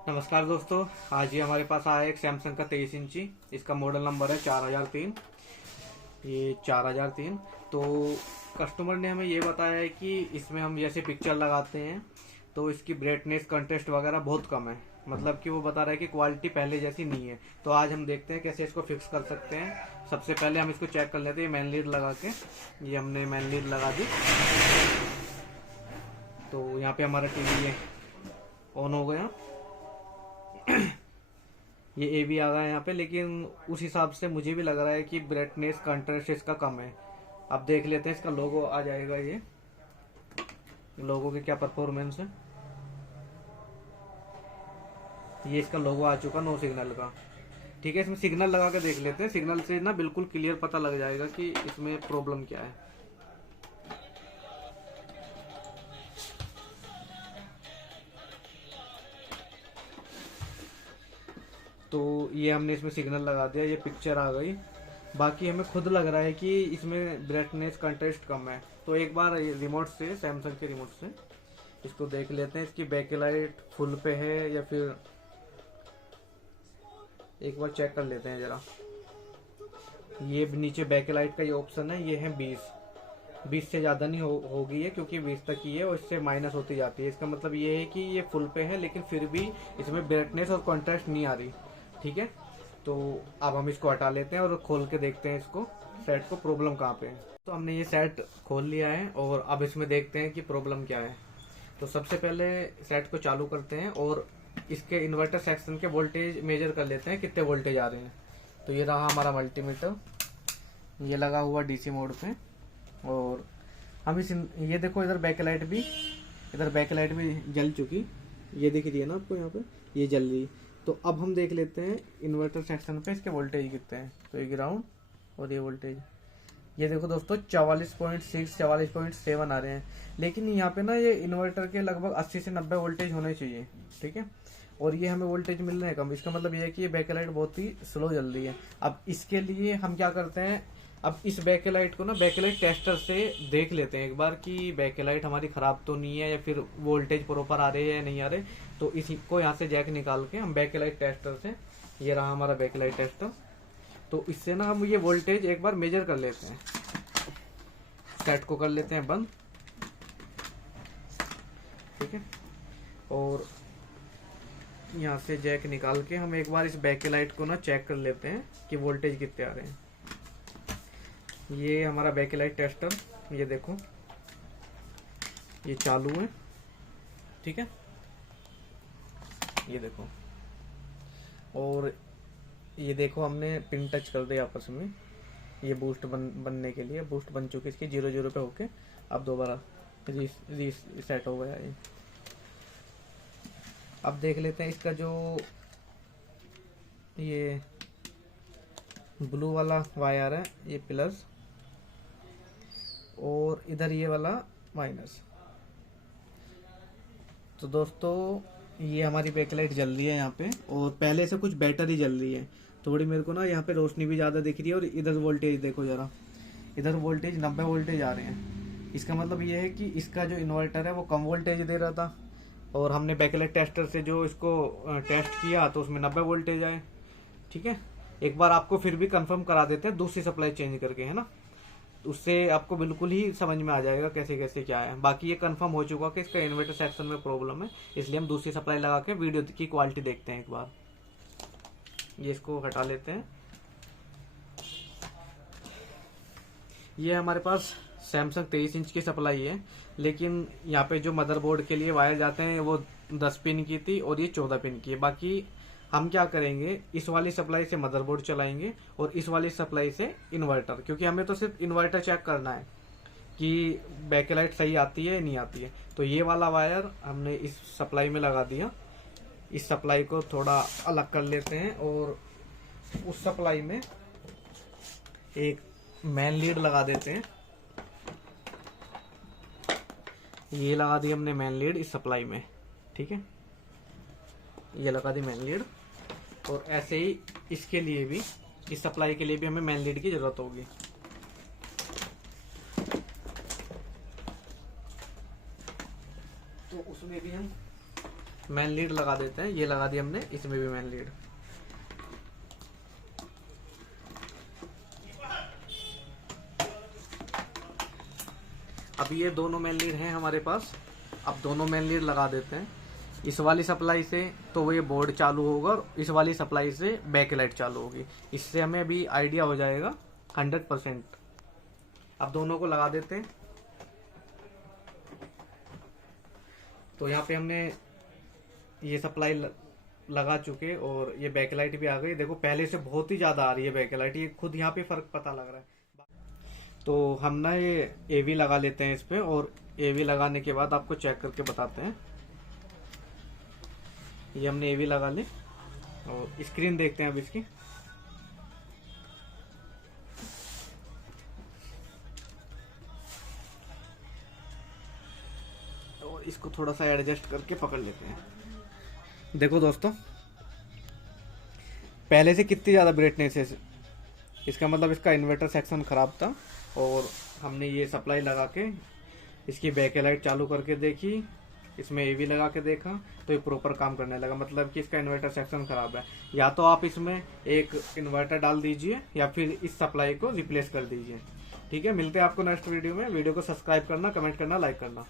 नमस्कार दोस्तों। आज ही हमारे पास आया एक सैमसंग का 23 इंची। इसका मॉडल नंबर है 4003। ये 4003। तो कस्टमर ने हमें ये बताया है कि इसमें हम जैसे पिक्चर लगाते हैं तो इसकी ब्राइटनेस कंट्रास्ट वगैरह बहुत कम है। मतलब कि वो बता रहा है कि क्वालिटी पहले जैसी नहीं है। तो आज हम देखते हैं कैसे इसको फिक्स कर सकते हैं। सबसे पहले हम इसको चेक कर लेते हैं मैन लीड लगा के। ये हमने मैन लीड लगा दी। तो यहाँ पे हमारा टीवी ये ऑन हो गया। ये ए भी आ गया यहाँ पे, लेकिन उस हिसाब से मुझे भी लग रहा है कि ब्राइटनेस कंट्रास्ट इसका कम है। अब देख लेते हैं, इसका लोगो आ जाएगा। ये लोगो की क्या परफॉर्मेंस है। ये इसका लोगो आ चुका नो सिग्नल का। ठीक है, इसमें सिग्नल लगा के देख लेते हैं। सिग्नल से ना बिल्कुल क्लियर पता लग जाएगा कि इसमें प्रॉब्लम क्या है। तो ये हमने इसमें सिग्नल लगा दिया, ये पिक्चर आ गई। बाकी हमें खुद लग रहा है कि इसमें ब्राइटनेस कंट्रास्ट कम है। तो एक बार रिमोट से, सैमसंग के रिमोट से इसको देख लेते हैं, इसकी बैक लाइट फुल पे है या फिर एक बार चेक कर लेते हैं जरा। ये नीचे बैक लाइट का ये ऑप्शन है, ये है 20 से ज़्यादा नहीं होगी ये, क्योंकि 20 तक ही है और इससे माइनस होती जाती है। इसका मतलब ये है कि ये फुल पे है, लेकिन फिर भी इसमें ब्राइटनेस और कॉन्ट्रास्ट नहीं आ रही। ठीक है, तो अब हम इसको हटा लेते हैं और खोल के देखते हैं इसको, सेट को प्रॉब्लम कहाँ पे है। तो हमने ये सेट खोल लिया है और अब इसमें देखते हैं कि प्रॉब्लम क्या है। तो सबसे पहले सेट को चालू करते हैं और इसके इन्वर्टर सेक्शन के वोल्टेज मेजर कर लेते हैं कितने वोल्टेज आ रहे हैं। तो ये रहा हमारा मल्टीमीटर, ये लगा हुआ डीसी मोड पे। और हम ये देखो, इधर बैक लाइट भी जल चुकी। ये दिख रही है ना आपको, यहाँ पे ये जल रही। तो अब हम देख लेते हैं इन्वर्टर सेक्शन पे इसके वोल्टेज कितने हैं। तो ये ग्राउंड और ये वोल्टेज, ये देखो दोस्तों 44.6 44.7 आ रहे हैं। लेकिन यहाँ पे ना ये इन्वर्टर के लगभग 80 से 90 वोल्टेज होने चाहिए। ठीक है, और ये हमें वोल्टेज मिल रहे हैं कम। इसका मतलब ये है कि ये बैकलाइट बहुत ही स्लो जल रही है। अब इसके लिए हम क्या करते हैं, अब इस बैकलाइट को ना बैकलाइट टेस्टर से देख लेते हैं एक बार कि बैकलाइट हमारी खराब तो नहीं है या फिर वोल्टेज प्रॉपर आ रहे हैं या नहीं आ रहे। तो इसी को यहाँ से जैक निकाल के हम बैकलाइट टेस्टर से, ये रहा हमारा बैकलाइट टेस्टर, तो इससे ना हम ये वोल्टेज एक बार मेजर कर लेते हैं। सेट को कर लेते हैं बंद। ठीक है, और यहाँ से जैक निकाल के हम एक बार इस बैकलाइट को ना चेक कर लेते हैं कि वोल्टेज कितने आ रहे हैं। ये हमारा बैकलाइट टेस्टर, ये देखो ये चालू है। ठीक है, ये देखो, और ये देखो हमने पिन टच कर दिया आपस में। ये बूस्ट बनने के लिए बूस्ट बन चुकी इसकी 0 0 पे होके। अब दोबारा रीसेट हो गया ये। अब देख लेते हैं इसका जो ये ब्लू वाला वायर है, ये प्लस, और इधर ये वाला माइनस। तो दोस्तों ये हमारी बैकलाइट जल रही है यहाँ पे, और पहले से कुछ बेटर ही जल रही है। थोड़ी मेरे को ना यहाँ पे रोशनी भी ज़्यादा दिख रही है। और इधर वोल्टेज देखो जरा, इधर वोल्टेज 90 वोल्टेज आ रहे हैं। इसका मतलब ये है कि इसका जो इन्वर्टर है वो कम वोल्टेज दे रहा था, और हमने बैकलाइट टेस्टर से जो इसको टेस्ट किया तो उसमें 90 वोल्टेज आए। ठीक है, एक बार आपको फिर भी कंफर्म करा देते हैं दूसरी सप्लाई चेंज करके, है ना। उससे आपको बिल्कुल ही समझ में आ जाएगा कैसे कैसे क्या है। बाकी ये कंफर्म हो चुका कि इसका इन्वर्टर सेक्शन में प्रॉब्लम है, इसलिए हम दूसरी सप्लाई लगा के वीडियो की क्वालिटी देखते हैं एक बार। ये इसको हटा लेते हैं। ये हमारे पास सैमसंग 23 इंच की सप्लाई है, लेकिन यहाँ पे जो मदरबोर्ड के लिए वायर जाते हैं वो 10 पिन की थी और ये 14 पिन की है। बाकी हम क्या करेंगे, इस वाली सप्लाई से मदरबोर्ड चलाएंगे और इस वाली सप्लाई से इन्वर्टर, क्योंकि हमें तो सिर्फ इन्वर्टर चेक करना है कि बैकलाइट सही आती है नहीं आती है। तो ये वाला वायर हमने इस सप्लाई में लगा दिया। इस सप्लाई को थोड़ा अलग कर लेते हैं और उस सप्लाई में एक मेन लीड लगा देते हैं। ये लगा दी हमने मेन लीड इस सप्लाई में। ठीक है, ये लगा दी मेन लीड, और ऐसे ही इसके लिए भी, इस सप्लाई के लिए भी हमें मेन लीड की जरूरत होगी। तो उसमें भी हम मेन लीड लगा देते हैं। ये लगा दी हमने, इसमें भी मेन लीड। अब ये दोनों मेन लीड हैं हमारे पास। अब दोनों मेन लीड लगा देते हैं। इस वाली सप्लाई से तो ये बोर्ड चालू होगा और इस वाली सप्लाई से बैक लाइट चालू होगी। इससे हमें अभी आइडिया हो जाएगा 100%। अब दोनों को लगा देते हैं। तो यहाँ पे हमने ये सप्लाई लगा चुके और ये बैक लाइट भी आ गई। देखो पहले से बहुत ही ज्यादा आ रही है बैक लाइट, ये खुद यहाँ पे फर्क पता लग रहा है। तो हम ना ये एवी लगा लेते हैं इस पे, और एवी लगाने के बाद आपको चेक करके बताते हैं। ये हमने एवी लगा ली और स्क्रीन देखते हैं अब इसकी। और इसको थोड़ा सा एडजस्ट करके पकड़ लेते हैं। देखो दोस्तों, पहले से कितनी ज़्यादा ब्राइटनेस है। इसका मतलब इसका इन्वर्टर सेक्शन ख़राब था और हमने ये सप्लाई लगा के इसकी बैक लाइट चालू करके देखी, इसमें एवी लगा के देखा तो ये प्रॉपर काम करने लगा। मतलब कि इसका इन्वर्टर सेक्शन ख़राब है। या तो आप इसमें एक इन्वर्टर डाल दीजिए या फिर इस सप्लाई को रिप्लेस कर दीजिए। ठीक है, मिलते हैं आपको नेक्स्ट वीडियो में। वीडियो को सब्सक्राइब करना, कमेंट करना, लाइक करना।